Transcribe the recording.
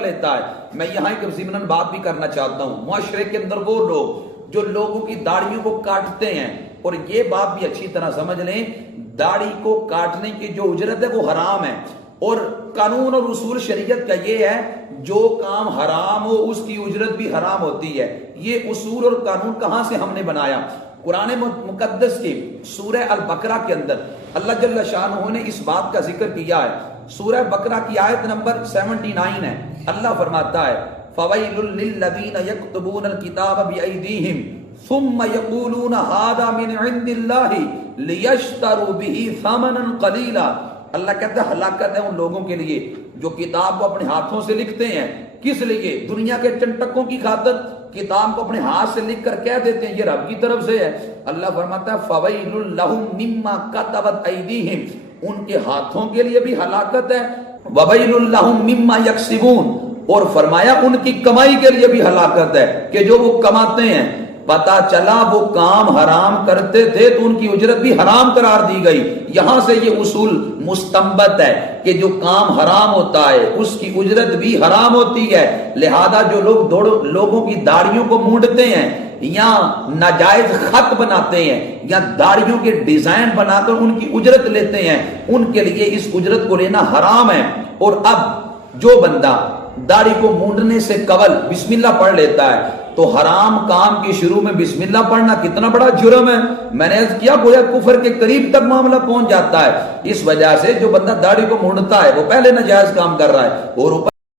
لیتا ہے۔ میں یہاں ایک ضمناً بات بھی کرنا چاہتا ہوں، معاشرے کے اندر وہ لوگ جو لوگوں کی داڑھیوں کو کاٹتے ہیں، اور یہ بات بھی اچھی طرح سمجھ لیں، داڑھی کو کاٹنے کی جو اجرت ہے وہ حرام ہے، اور قانون اور اصول شریعت کا یہ ہے جو کام حرام ہو اس کی اجرت بھی حرام ہوتی ہے۔ یہ اصول اور قانون کہاں سے ہم نے بنایا؟ قرآن مقدس کی سورہ البقرہ کے اندر اللہ جل شانہ نے اس بات کا ذکر کیا ہے۔ سورہ بقرہ کی آیت نمبر 79 ہے۔ اللہ فرماتا ہے فَوَيْلٌ لِّلَّذِينَ يَكْتُبُونَ الْكِتَابَ بِأَيْدِيهِمْ ثُمَّ يَقُولُونَ هَٰذَا مِنْ عِندِ اللَّهِ لِيَشْتَرُوا بِهِ ثَمَنًا قَلِيلًا۔ اللہ کہتا ہے ہلاکت ہے ان لوگوں کے لیے جو کتاب کو اپنے ہاتھوں سے لکھتے ہیں، کس لیے؟ دنیا کے چنٹکوں کی خاطر کتاب کو اپنے ہاتھ سے لکھ کر کہہ دیتے ہیں یہ رب کی طرف سے ہے۔ اللہ فرماتا ہے فَوَيْلٌ لَّهُم مِّمَّا كَتَبَتْ أَيْدِيهِمْ، ان کے ہاتھوں کے لیے بھی ہلاکت ہے، وَوَيْلٌ لَّهُم مِّمَّا يَكْسِبُونَ، اور فرمایا ان کی کمائی کے لیے بھی ہلاکت ہے کہ جو وہ کماتے ہیں۔ پتا چلا وہ کام حرام کرتے تھے تو ان کی اجرت بھی حرام قرار دی گئی۔ یہاں سے یہ اصول مستنبط ہے کہ جو کام حرام ہوتا ہے اس کی اجرت بھی حرام ہوتی ہے۔ لہذا جو لوگ لوگوں کی داڑھیوں کو مونڈتے ہیں یا ناجائز خط بناتے ہیں یا داڑھیوں کے ڈیزائن بنا کر ان کی اجرت لیتے ہیں، ان کے لیے اس اجرت کو لینا حرام ہے۔ اور اب جو بندہ داڑھی کو مونڈنے سے قبل بسم اللہ پڑھ لیتا ہے تو حرام کام کی شروع میں بسم اللہ پڑھنا کتنا بڑا جرم ہے۔ میں نے عرض کیا گویا کفر کے قریب تک معاملہ پہنچ جاتا ہے۔ اس وجہ سے جو بندہ داڑھی کو مونڈتا ہے وہ پہلے ناجائز کام کر رہا ہے اور اوپر